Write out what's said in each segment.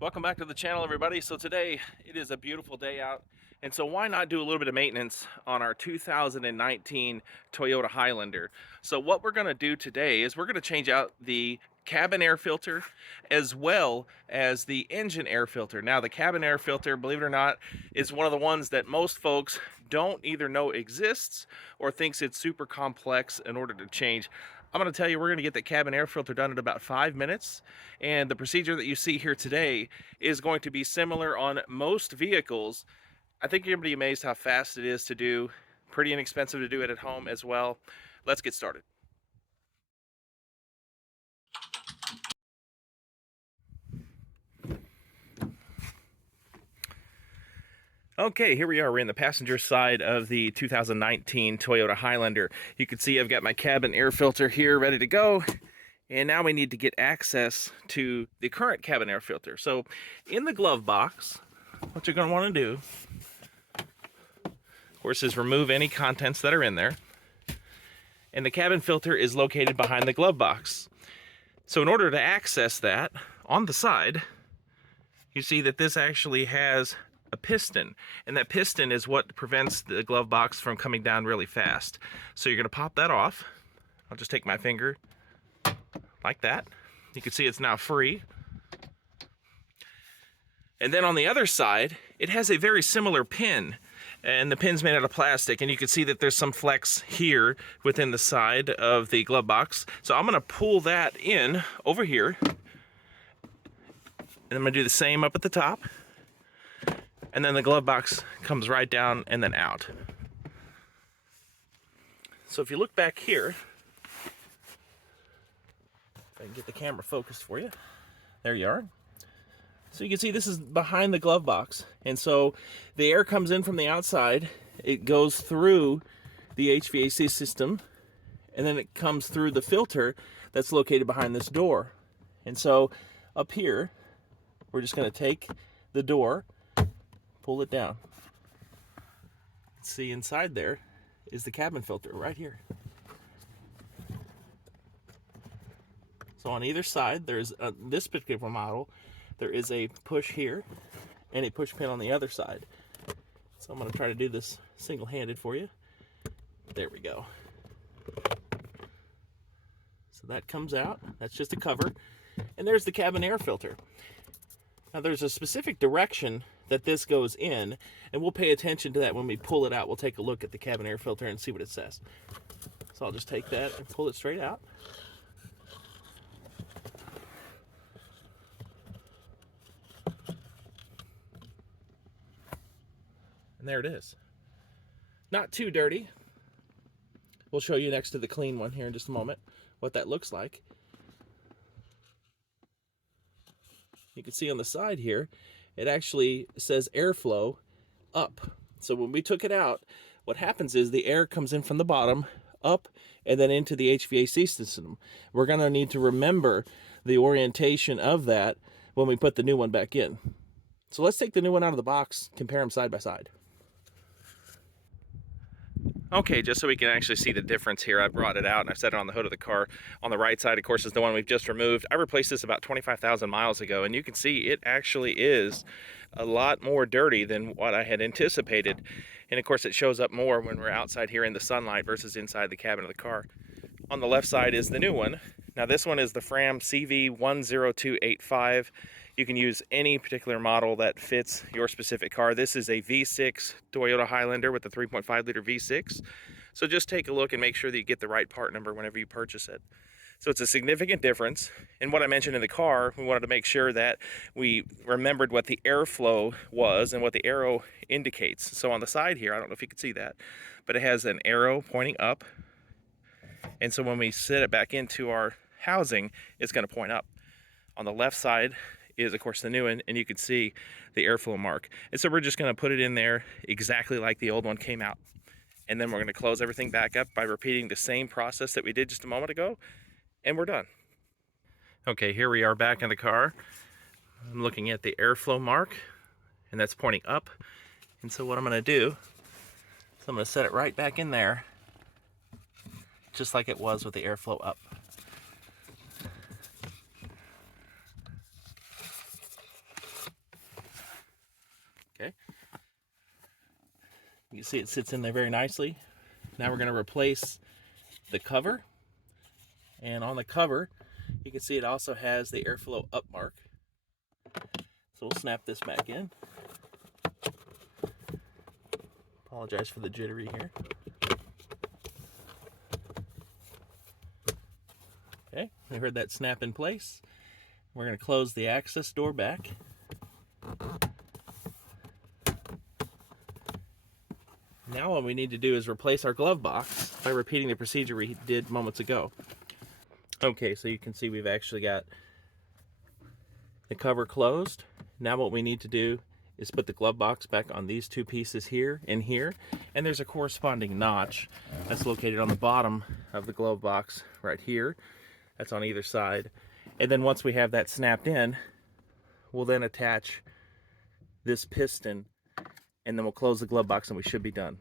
Welcome back to the channel, everybody. So today it is a beautiful day out, and so why not do a little bit of maintenance on our 2019 Toyota Highlander. So what we're going to do today is we're going to change out the cabin air filter as well as the engine air filter. Now the cabin air filter, believe it or not, is one of the ones that most folks don't either know exists or thinks it's super complex in order to change. I'm going to tell you, we're going to get the cabin air filter done in about 5 minutes, and the procedure that you see here today is going to be similar on most vehicles. I think you're going to be amazed how fast it is to do. Pretty inexpensive to do it at home as well. Let's get started. Okay, here we are. We're in the passenger side of the 2019 Toyota Highlander. You can see I've got my cabin air filter here ready to go. And now we need to get access to the current cabin air filter. So in the glove box, what you're going to want to do, of course, is remove any contents that are in there. And the cabin filter is located behind the glove box. So in order to access that, on the side, you see that this actually has a piston, and that piston is what prevents the glove box from coming down really fast. So you're going to pop that off. I'll just take my finger like that. You can see it's now free. And then on the other side, it has a very similar pin, and the pin's made out of plastic, and you can see that there's some flex here within the side of the glove box. So I'm going to pull that in over here, and I'm going to do the same up at the top. And then the glove box comes right down and then out. So if you look back here, if I can get the camera focused for you, there you are. So you can see this is behind the glove box. And so the air comes in from the outside, it goes through the HVAC system, and then it comes through the filter that's located behind this door. And so up here, we're just going to take the door, pull it down. See, inside there is the cabin filter right here. So on either side, there's this particular model, there is a push here and a push pin on the other side. So I'm going to try to do this single-handed for you. There we go. So that comes out. That's just a cover. And there's the cabin air filter. Now there's a specific direction that this goes in, and we'll pay attention to that when we pull it out. We'll take a look at the cabin air filter and see what it says. So I'll just take that and pull it straight out. And there it is. Not too dirty. We'll show you next to the clean one here in just a moment what that looks like. You can see on the side here, it actually says airflow up. So when we took it out, what happens is the air comes in from the bottom, up, and then into the HVAC system. We're going to need to remember the orientation of that when we put the new one back in. So let's take the new one out of the box, compare them side by side. Okay, just so we can actually see the difference here, I brought it out and I set it on the hood of the car. On the right side, of course, is the one we've just removed. I replaced this about 25,000 miles ago, and you can see it actually is a lot more dirty than what I had anticipated. And of course, it shows up more when we're outside here in the sunlight versus inside the cabin of the car. On the left side is the new one. Now this one is the Fram CV10285. You can use any particular model that fits your specific car. This is a V6 Toyota Highlander with a 3.5 liter V6. So just take a look and make sure that you get the right part number whenever you purchase it. So it's a significant difference. And what I mentioned in the car, we wanted to make sure that we remembered what the airflow was and what the arrow indicates. So on the side here, I don't know if you can see that, but it has an arrow pointing up. And so when we set it back into our housing, it's going to point up. On the left side is, of course, the new one, and you can see the airflow mark. And so we're just going to put it in there exactly like the old one came out. And then we're going to close everything back up by repeating the same process that we did just a moment ago, and we're done. Okay, here we are back in the car. I'm looking at the airflow mark, and that's pointing up. And so what I'm going to do is I'm going to set it right back in there, just like it was with the airflow up. Okay. You can see it sits in there very nicely. Now we're going to replace the cover. And on the cover, you can see it also has the airflow up mark. So we'll snap this back in. Apologize for the jittery here. Okay, we heard that snap in place. We're going to close the access door back. Now what we need to do is replace our glove box by repeating the procedure we did moments ago. Okay, so you can see we've actually got the cover closed. Now what we need to do is put the glove box back on these two pieces here and here, and there's a corresponding notch that's located on the bottom of the glove box right here. That's on either side. And then once we have that snapped in, we'll then attach this piston, and then we'll close the glove box and we should be done.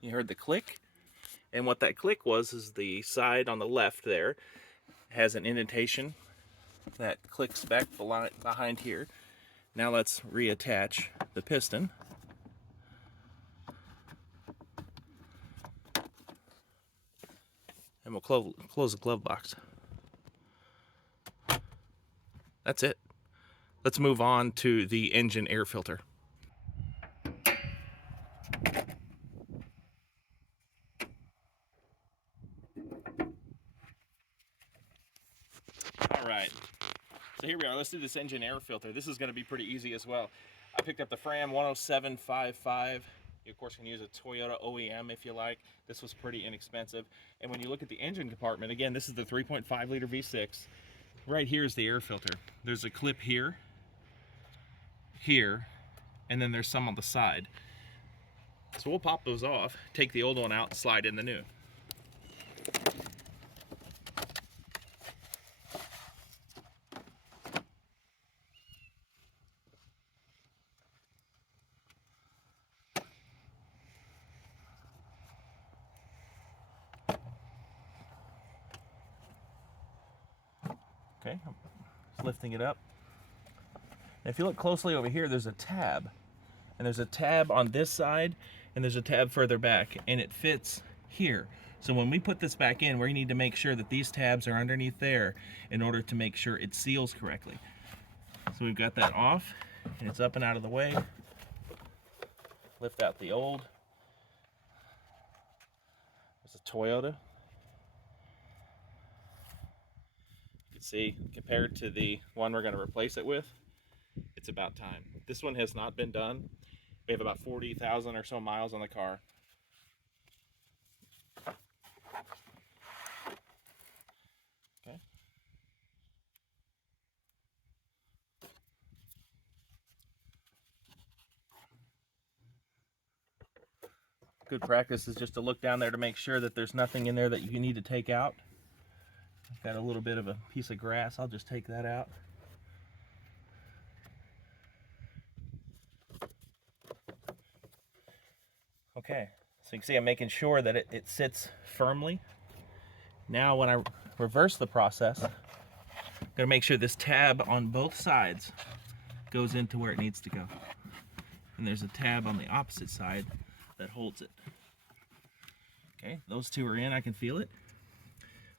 You heard the click, and what that click was is the side on the left there has an indentation that clicks back behind here. Now let's reattach the piston. And we'll close the glove box. That's it. Let's move on to the engine air filter. All right, so here we are. Let's do this engine air filter. This is going to be pretty easy as well. I picked up the Fram 10755. You of course can use a Toyota OEM if you like. This was pretty inexpensive. And when you look at the engine compartment, again, this is the 3.5 liter V6. Right here is the air filter. There's a clip here, here, and then there's some on the side. So we'll pop those off, take the old one out, slide in the new. Okay, I'm just lifting it up. And if you look closely over here, there's a tab. And there's a tab on this side, and there's a tab further back, and it fits here. So when we put this back in, we need to make sure that these tabs are underneath there in order to make sure it seals correctly. So we've got that off, and it's up and out of the way. Lift out the old. There's a Toyota. You can see, compared to the one we're going to replace it with, it's about time. This one has not been done. We have about 40,000 or so miles on the car. Okay. Good practice is just to look down there to make sure that there's nothing in there that you need to take out. I've got a little bit of a piece of grass. I'll just take that out. Okay, so you can see I'm making sure that it sits firmly. Now when I reverse the process, I'm going to make sure this tab on both sides goes into where it needs to go. And there's a tab on the opposite side that holds it. Okay, those two are in, I can feel it.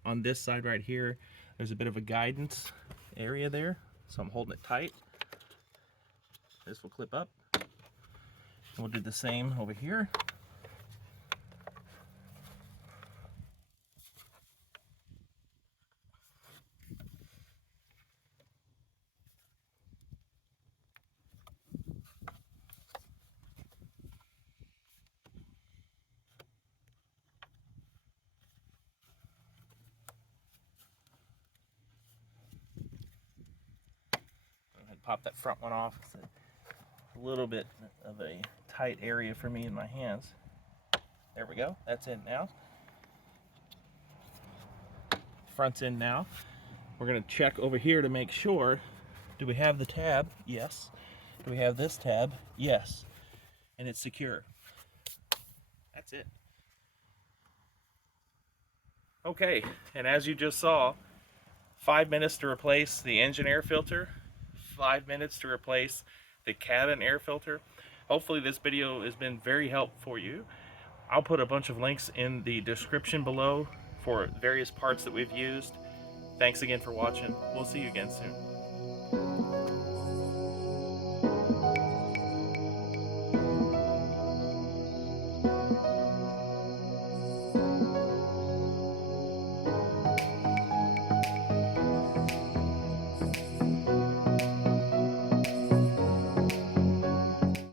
On this side right here, there's a bit of a guidance area there, so I'm holding it tight. This will clip up. And we'll do the same over here. Pop that front one off. It's a little bit of a tight area for me in my hands. There we go. That's in now. Front's in now. We're going to check over here to make sure. Do we have the tab? Yes. Do we have this tab? Yes. And it's secure. That's it. Okay, and as you just saw, 5 minutes to replace the engine air filter, 5 minutes to replace the cabin air filter. Hopefully this video has been very helpful for you. I'll put a bunch of links in the description below for various parts that we've used. Thanks again for watching. We'll see you again soon.